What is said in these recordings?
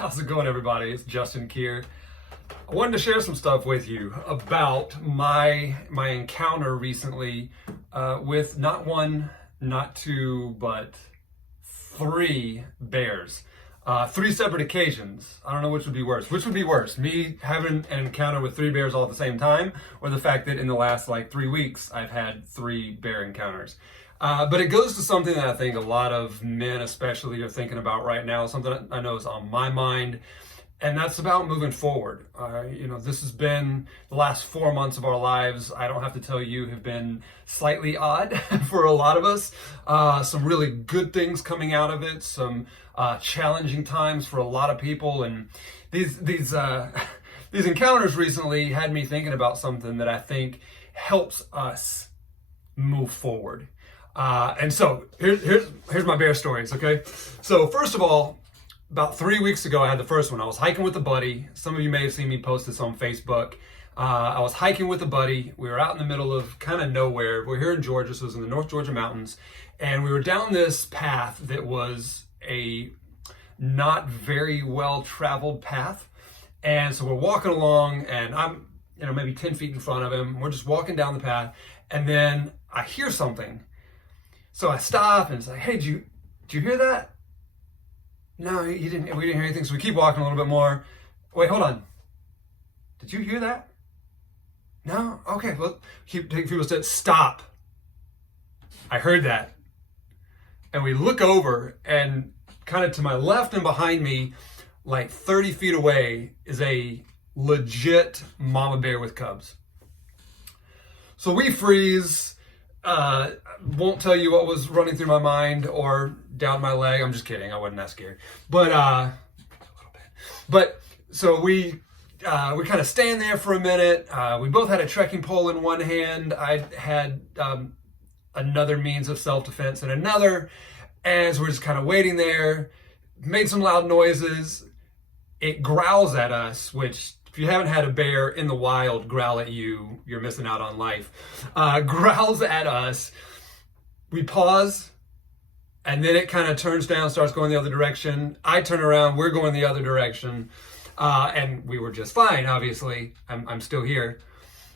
How's it going, everybody? It's Justin Keir. I wanted to share some stuff with you about my encounter recently with not one, not two, but three bears. Three separate occasions. I don't know which would be worse. Which would be worse? Me having an encounter with three bears all at the same time, or the fact that in the last 3 weeks I've had three bear encounters. But it goes to something that I think a lot of men especially are thinking about right now, something I know is on my mind, and that's about moving forward. This has been the last 4 months of our lives. I don't have to tell you, have been slightly odd for a lot of us. Some really good things coming out of it, some challenging times for a lot of people, and these encounters recently had me thinking about something that I think helps us move forward. And so here's my bear stories, okay? So first of all, about 3 weeks ago, I had the first one. I was hiking with a buddy. Some of you may have seen me post this on Facebook. I was hiking with a buddy. We were out in the middle of kind of nowhere. We're here in Georgia, so it was in the North Georgia mountains. And we were down this path that was a not very well-traveled path. And so we're walking along, and I'm maybe 10 feet in front of him. We're just walking down the path, and then I hear something. So I stop and it's like, hey, did you hear that? No, you didn't. We didn't hear anything. So we keep walking a little bit more. Wait, hold on. Did you hear that? No? Okay, well, keep taking people steps. Stop. I heard that. And we look over, and kind of to my left and behind me, 30 feet away, is a legit mama bear with cubs. So we freeze. Won't tell you what was running through my mind or down my leg. I'm just kidding. I wasn't that scared. But a little bit. But so we kind of stand there for a minute. We both had a trekking pole in one hand. I had another means of self-defense in another. And so we're just kind of waiting there. Made some loud noises. It growls at us, which, if you haven't had a bear in the wild growl at you, you're missing out on life. Growls at us. We pause, and then it kind of turns down, starts going the other direction. I turn around, we're going the other direction, and we were just fine, obviously. I'm still here.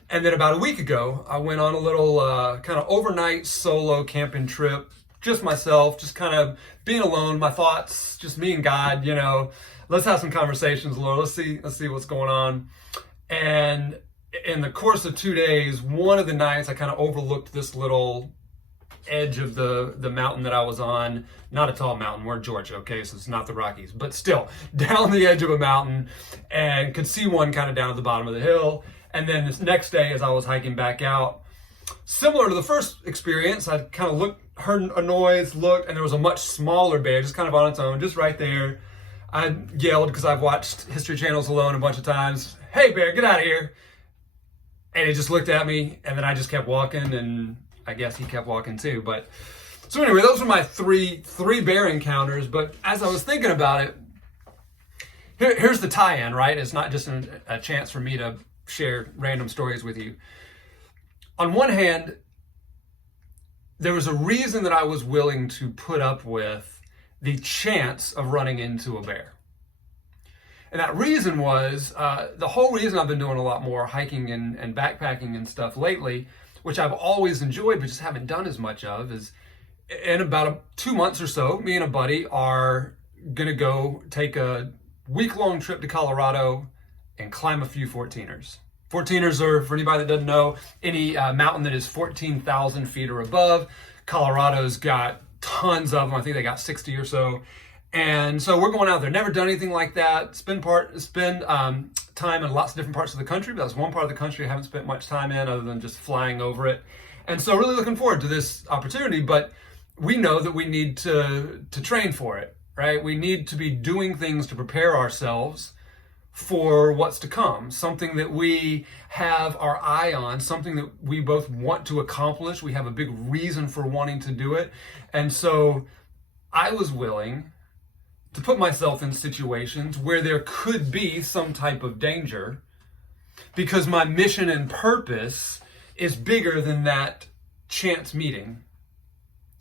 And then about a week ago, I went on a little kind of overnight solo camping trip, just myself, just kind of being alone, my thoughts, just me and God, let's have some conversations, Lord. Let's see what's going on. And in the course of 2 days, one of the nights I kind of overlooked this little edge of the mountain that I was on. Not a tall mountain. We're in Georgia, okay? So it's not the Rockies, but still down the edge of a mountain, and could see one kind of down at the bottom of the hill. And then this next day, as I was hiking back out, similar to the first experience, I kind of heard a noise, looked, and there was a much smaller bear, just kind of on its own, just right there. I yelled, because I've watched History Channel's Alone a bunch of times, "Hey bear, get out of here." And it just looked at me, and then I just kept walking, and I guess he kept walking too. But so anyway, those were my three bear encounters. But as I was thinking about it, here's the tie-in, right? It's not just a chance for me to share random stories with you. On one hand, there was a reason that I was willing to put up with the chance of running into a bear. And that reason was, the whole reason I've been doing a lot more hiking and backpacking and stuff lately, which I've always enjoyed but just haven't done as much of, is in about 2 months or so, me and a buddy are going to go take a week-long trip to Colorado and climb a few 14ers. 14ers are, for anybody that doesn't know, any mountain that is 14,000 feet or above. Colorado's got tons of them. I think they got 60 or so. And so we're going out there. Never done anything like that. Spend time in lots of different parts of the country, but that's one part of the country I haven't spent much time in other than just flying over it. And so really looking forward to this opportunity, but we know that we need to train for it, right? We need to be doing things to prepare ourselves for what's to come, something that we have our eye on, something that we both want to accomplish. We have a big reason for wanting to do it. And so I was willing to put myself in situations where there could be some type of danger, because my mission and purpose is bigger than that chance meeting.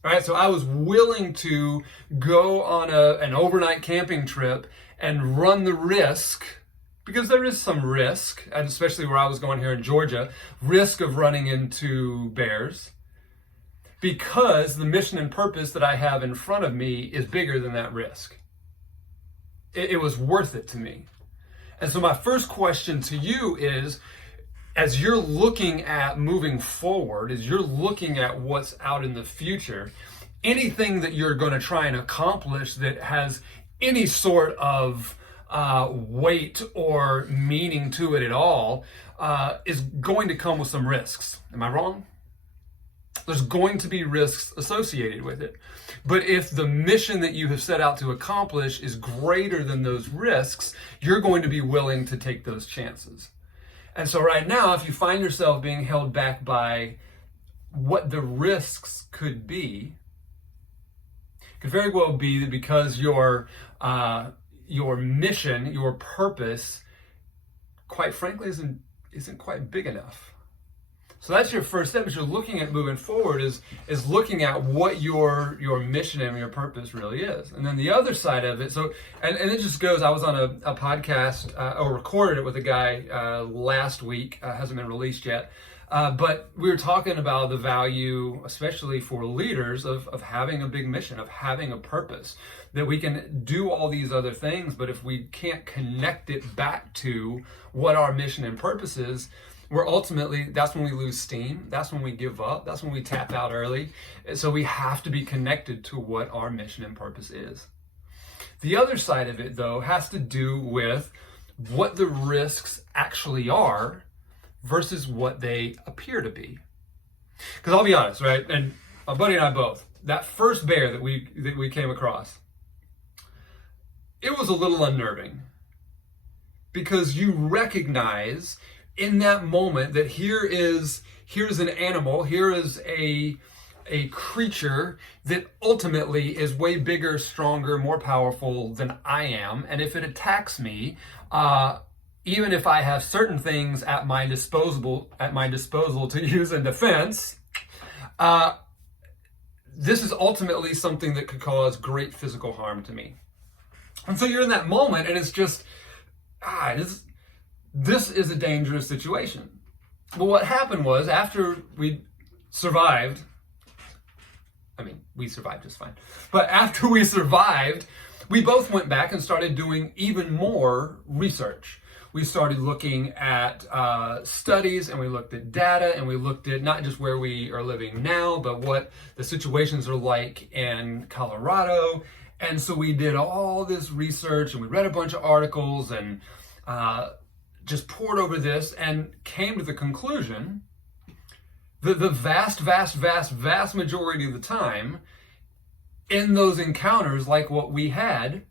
All right, so I was willing to go on an overnight camping trip and run the risk, because there is some risk, and especially where I was going here in Georgia, risk of running into bears, because the mission and purpose that I have in front of me is bigger than that risk. It was worth it to me. And so my first question to you is, as you're looking at moving forward, as you're looking at what's out in the future, anything that you're going to try and accomplish that has any sort of weight or meaning to it at all is going to come with some risks. Am I wrong? There's going to be risks associated with it. But if the mission that you have set out to accomplish is greater than those risks, you're going to be willing to take those chances. And so right now, if you find yourself being held back by what the risks could be, it could very well be that because your mission, your purpose, quite frankly, isn't quite big enough. So that's your first step as you're looking at moving forward, is looking at what your mission and your purpose really is. And then the other side of it, and it just goes, I was on a podcast, or recorded it with a guy last week, hasn't been released yet, but we were talking about the value, especially for leaders, of having a big mission, of having a purpose, that we can do all these other things, but if we can't connect it back to what our mission and purpose is, that's when we lose steam. That's when we give up. That's when we tap out early. So we have to be connected to what our mission and purpose is. The other side of it, though, has to do with what the risks actually are versus what they appear to be. Because I'll be honest, right? And my buddy and I both, that first bear that we came across, it was a little unnerving, because you recognize in that moment that here's an animal, here is a creature that ultimately is way bigger, stronger, more powerful than I am. And if it attacks me, even if I have certain things at my disposal to use in defense, this is ultimately something that could cause great physical harm to me. And so you're in that moment, and it's just, this is a dangerous situation. Well, what happened was, after we survived just fine, but after we survived, we both went back and started doing even more research. We started looking at studies, and we looked at data, and we looked at not just where we are living now, but what the situations are like in Colorado. And so we did all this research, and we read a bunch of articles, and just poured over this, and came to the conclusion that the vast majority of the time in those encounters like what we had,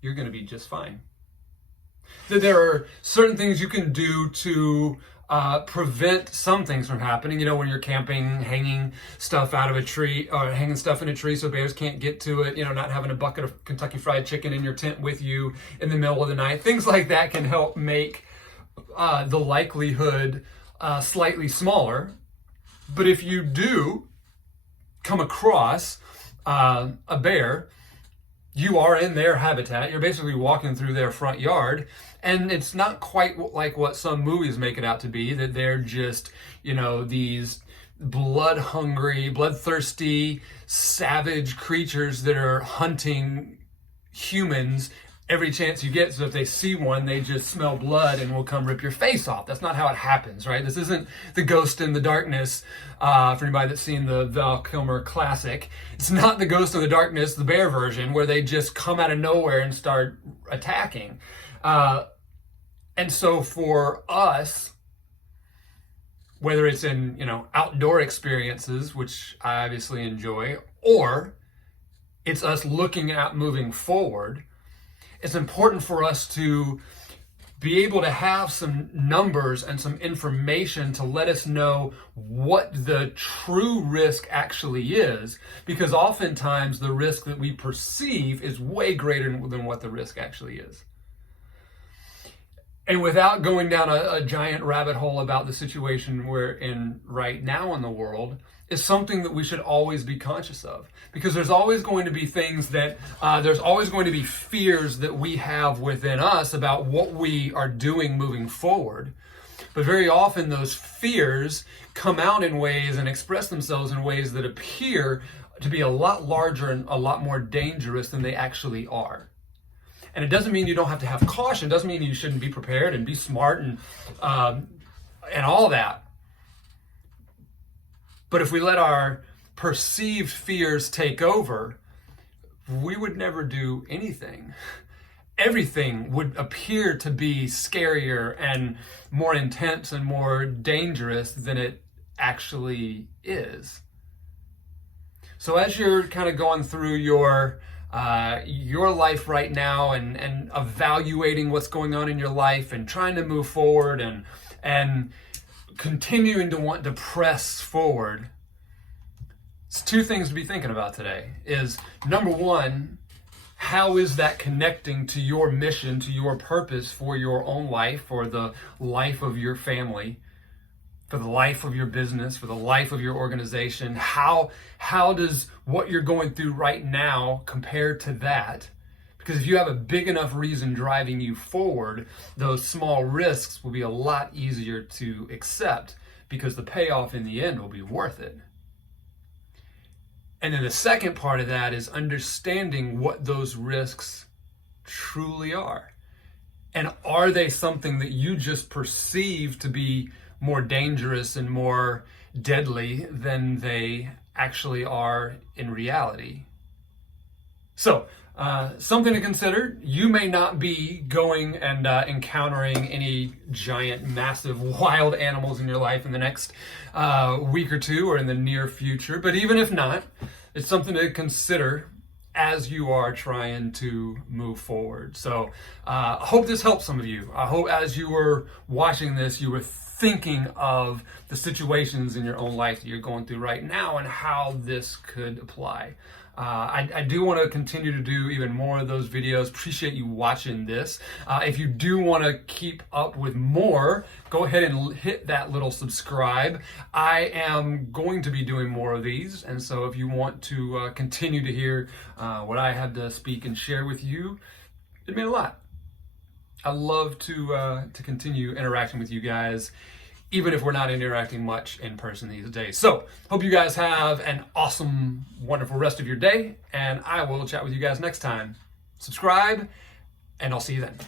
you're going to be just fine. That there are certain things you can do to prevent some things from happening. You know, when you're camping, hanging stuff out of a tree, or hanging stuff in a tree so bears can't get to it, not having a bucket of Kentucky Fried Chicken in your tent with you in the middle of the night. Things like that can help make the likelihood slightly smaller. But if you do come across a bear, you are in their habitat. You're basically walking through their front yard, and it's not quite like what some movies make it out to be, that they're just, these blood-hungry, bloodthirsty, savage creatures that are hunting humans every chance you get. So if they see one, they just smell blood and will come rip your face off. That's not how it happens, right? This isn't The Ghost in the Darkness, for anybody that's seen the Val Kilmer classic. It's not The Ghost in the Darkness, the bear version, where they just come out of nowhere and start attacking. And so for us, whether it's in, outdoor experiences, which I obviously enjoy, or it's us looking at moving forward, it's important for us to be able to have some numbers and some information to let us know what the true risk actually is, because oftentimes the risk that we perceive is way greater than what the risk actually is. And without going down a giant rabbit hole about the situation we're in right now in the world, is something that we should always be conscious of, because there's always going to be things that, there's always going to be fears that we have within us about what we are doing moving forward. But very often those fears come out in ways and express themselves in ways that appear to be a lot larger and a lot more dangerous than they actually are. And it doesn't mean you don't have to have caution. It doesn't mean you shouldn't be prepared and be smart and all that. But if we let our perceived fears take over, we would never do anything. Everything would appear to be scarier and more intense and more dangerous than it actually is. So as you're kind of going through your life right now and evaluating what's going on in your life and trying to move forward and continuing to want to press forward, it's two things to be thinking about today. Is number one, how is that connecting to your mission, to your purpose for your own life, for the life of your family, for the life of your business, for the life of your organization? How does what you're going through right now compare to that? Because if you have a big enough reason driving you forward, those small risks will be a lot easier to accept, because the payoff in the end will be worth it. And then the second part of that is understanding what those risks truly are. And are they something that you just perceive to be more dangerous and more deadly than they actually are in reality? So, something to consider. You may not be going and encountering any giant, massive, wild animals in your life in the next week or two or in the near future. But even if not, it's something to consider as you are trying to move forward. So I hope this helps some of you. I hope as you were watching this, you were thinking of the situations in your own life that you're going through right now and how this could apply. I do want to continue to do even more of those videos. Appreciate you watching this. If you do want to keep up with more, go ahead and hit that little subscribe. I am going to be doing more of these, and so if you want to continue to hear what I have to speak and share with you, it'd mean a lot. I love to continue interacting with you guys, even if we're not interacting much in person these days. So, hope you guys have an awesome, wonderful rest of your day, and I will chat with you guys next time. Subscribe, and I'll see you then.